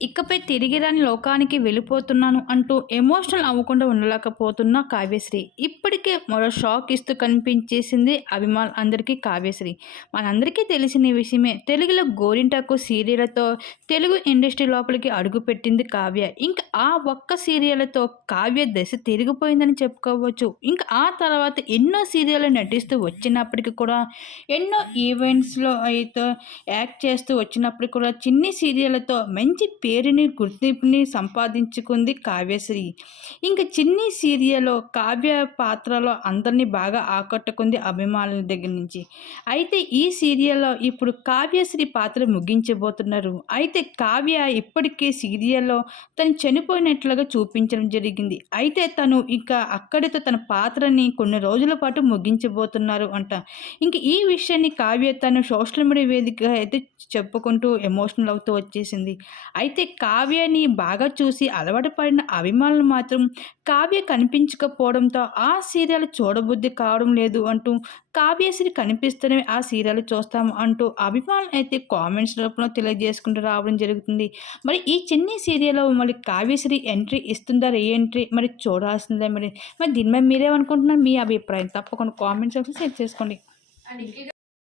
ఇకపై తిరిగి రాని లోకానికి వెళ్ళిపోతున్నాను అంటూ ఎమోషనల్ అవ్వకుండా ఉండలేకపోతున్న కావ్యశ్రీ. ఇప్పటికే మరో షాక్ ఇస్తూ కనిపించేసింది అభిమాన్ అందరికీ కావ్యశ్రీ. మనందరికీ తెలిసిన విషయమే. తెలుగులో గోరింటాకు సీరియళ్ళతో తెలుగు ఇండస్ట్రీ లోపలికి అడుగుపెట్టింది కావ్య. ఇంకా ఆ ఒక్క సీరియళ్ళతో కావ్య దశ తిరిగిపోయిందని చెప్పుకోవచ్చు. ఇంకా ఆ తర్వాత ఎన్నో సీరియళ్ళు నటిస్తూ వచ్చినప్పటికీ కూడా ఎన్నో ఈవెంట్స్లో అయితే యాక్ట్ చేస్తూ వచ్చినప్పటికీ కూడా చిన్ని సీరియళ్ళతో మంచి పేరుని గుర్తింపుని సంపాదించుకుంది కావ్యశ్రీ. ఇంకా చిన్ని సీరియల్లో కావ్య పాత్రలో అందరినీ బాగా ఆకట్టుకుంది అభిమానుల దగ్గర నుంచి. అయితే ఈ సీరియల్లో ఇప్పుడు కావ్యశ్రీ పాత్ర ముగించబోతున్నారు. అయితే కావ్య ఇప్పటికే సీరియల్లో తను చనిపోయినట్లుగా చూపించడం జరిగింది. అయితే తను ఇంకా అక్కడితో తన పాత్రని కొన్ని రోజుల పాటు ముగించబోతున్నారు అంట. ఇంక ఈ విషయాన్ని కావ్య తను సోషల్ మీడియా వేదిక అయితే చెప్పుకుంటూ ఎమోషనల్ అవుతూ వచ్చేసింది. అయితే కావ్యని బాగా చూసి అలవాటు పడిన అభిమానులు మాత్రం కావ్య కనిపించకపోవడంతో ఆ సీరియల్ చూడబుద్ధి కావడం లేదు అంటూ కావ్యశ్రీ కనిపిస్తేనే ఆ సీరియల్ చూస్తాము అంటూ అభిమానులు అయితే కామెంట్స్ రూపంలో తెలియజేసుకుంటూ రావడం జరుగుతుంది. మరి ఈ చిన్ని సీరియల్లో మరి కావ్యశ్రీ ఎంట్రీ ఇస్తుందా రీ ఎంట్రీ మరి చూడాల్సిందే మరి. మరి దీని మీద మీరేమనుకుంటున్నారు? మీ అభిప్రాయం తప్పకుండా కామెంట్స్ సెట్ చేసుకోండి. అండ్